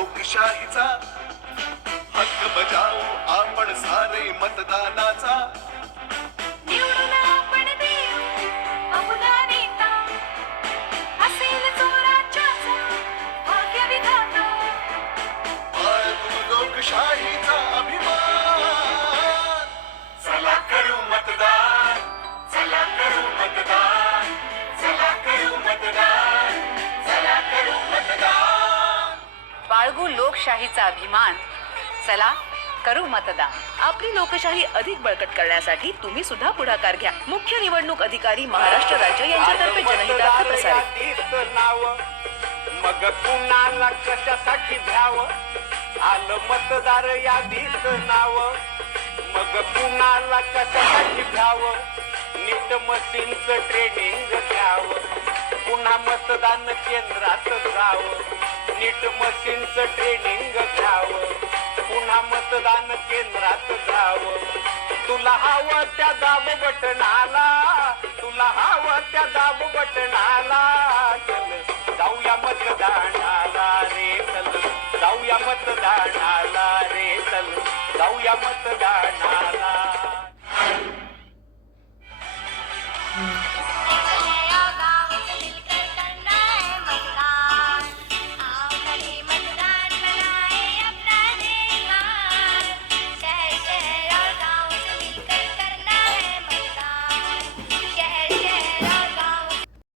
लोकशाहीचा हक्क बजावू आपण सारे मतदानाचा. निवडून आपण देऊ अमुला नेता, असेल जो राज्याचा भाग्य विधाता. बाळगू लोकशाहीचा अभिमान. चला करू मतदान, चला करू मतदान, चला करू मतदान, चला करू मतदान. बाळगू लोकशाहीचा अभिमान, चला करू मतदान. आपली लोकशाही अधिक बळकट करण्यासाठी तुम्ही सुद्धा पुढाकार घ्या. मुख्य निवडणूक अधिकारी महाराष्ट्र राज्य यांच्यातर्फे जनहितार्थ प्रसारित. नाव मग कुणाला कशासाठी भ्यावं, आलं मतदार यादीत नाव मग कुणाला कशासाठी भ्यावं, नीट मशीनचं ट्रेनिंग घ्यावं, पुन्हा मतदान केंद्रात जावं, नीट मशीनचं ट्रेनिंग घ्यावं, पुन्हा मतदान केंद्रात जावं. तुला हवं त्या दाब बटनाला, तुला हवं त्या दाब बटनाला. चल जाऊया मतदानाला रे, चल जाऊया मतदानाला रे, चल जाऊया मतदानाला.